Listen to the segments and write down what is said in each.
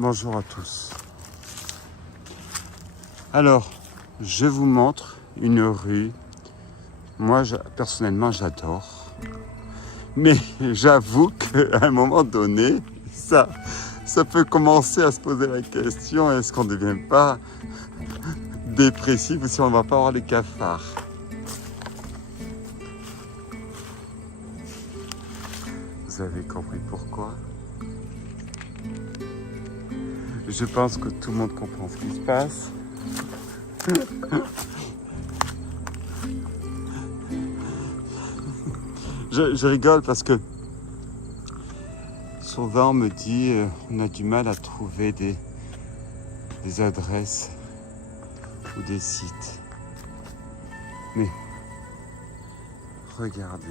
Bonjour à tous. Alors, je vous montre une rue. Moi, personnellement, j'adore. Mais j'avoue qu'à un moment donné, ça peut commencer à se poser la question, est-ce qu'on ne devient pas dépressif ou si on ne va pas avoir les cafards? Vous avez compris pourquoi? Je pense que tout le monde comprend ce qui se passe. Je rigole parce que souvent on me dit on a du mal à trouver des adresses ou des sites. Mais regardez.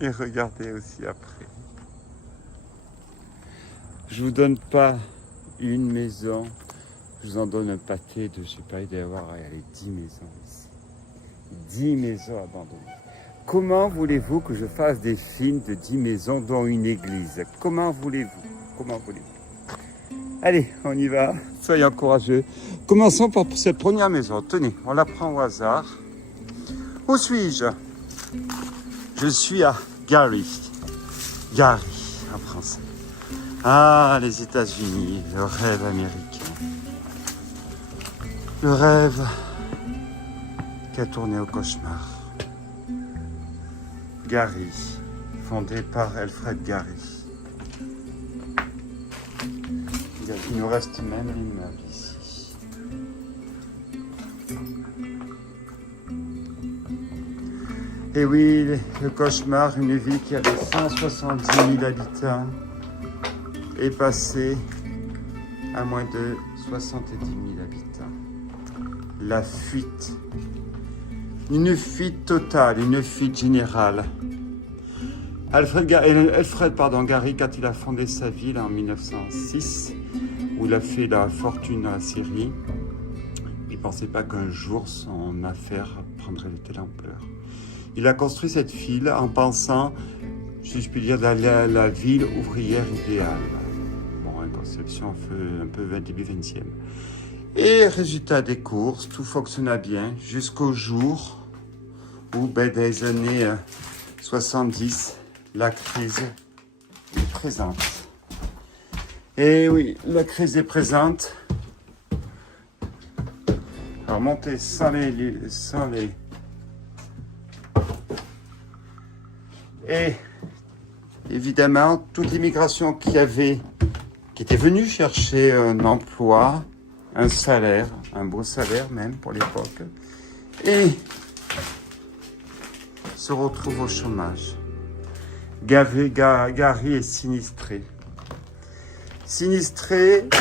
Et regardez aussi après. Je vous donne pas une maison, je vous en donne un paquet de, je sais pas, il doit y avoir 10 maisons ici. 10 maisons abandonnées. Comment voulez-vous que je fasse des films de 10 maisons dont une église? Comment voulez-vous? Allez, on y va, soyons courageux. Commençons par cette première maison. Tenez, on la prend au hasard. Où suis-je? Je suis à Gary en français. Ah, les États-Unis, le rêve américain. Le rêve qui a tourné au cauchemar. Gary, fondé par Alfred Gary. Il nous reste même l'immeuble ici. Et oui, le cauchemar, une ville qui avait 170 000 habitants est passée à moins de 70 000 habitants. La fuite. Une fuite totale, une fuite générale. Alfred Gary, quand il a fondé sa ville en 1906, où il a fait la fortune dans la Syrie, il ne pensait pas qu'un jour son affaire prendrait de telle ampleur. Il a construit cette ville en pensant, si je puis dire, la ville ouvrière idéale. Bon, une conception un peu début 20e. Et résultat des courses, tout fonctionna bien jusqu'au jour où, dans les années 70, la crise est présente. Et oui, la crise est présente. Alors, monter sans les... Et évidemment, toute l'immigration qui était venue chercher un emploi, un salaire, un beau salaire même pour l'époque, et se retrouve au chômage. Gary est sinistré.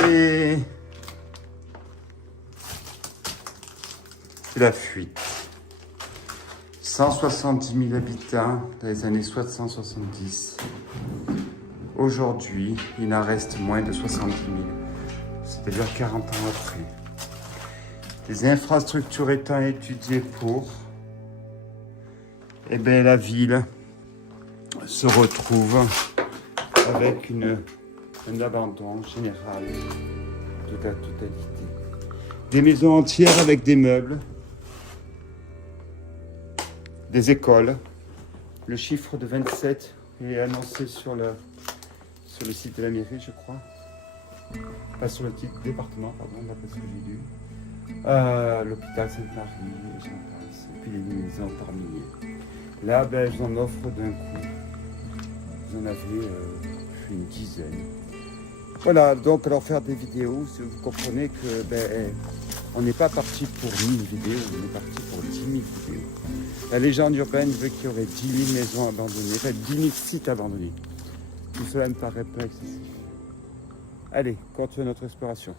Et la fuite. 170 000 habitants dans les années 60-70. Aujourd'hui, il en reste moins de 70 000. C'est-à-dire 40 ans après. Les infrastructures étant étudiées pour, la ville se retrouve avec un abandon général de la totalité. Des maisons entières avec des meubles, des écoles. Le chiffre de 27 est annoncé sur le site de la mairie, je crois. Pas sur le département, pardon, d'après ce que j'ai lu. L'hôpital Sainte-Marie, j'en passe. Et puis les maisons par milliers. Là, je vous en offre d'un coup. Vous en avez une dizaine. Voilà, donc alors faire des vidéos, vous comprenez que on n'est pas parti pour 1000 vidéos, on est parti pour 10 000 vidéos. La légende urbaine veut qu'il y aurait 10 000 maisons abandonnées, enfin 10 000 sites abandonnés. Tout cela me paraît pas excessif. Allez, continuons notre exploration.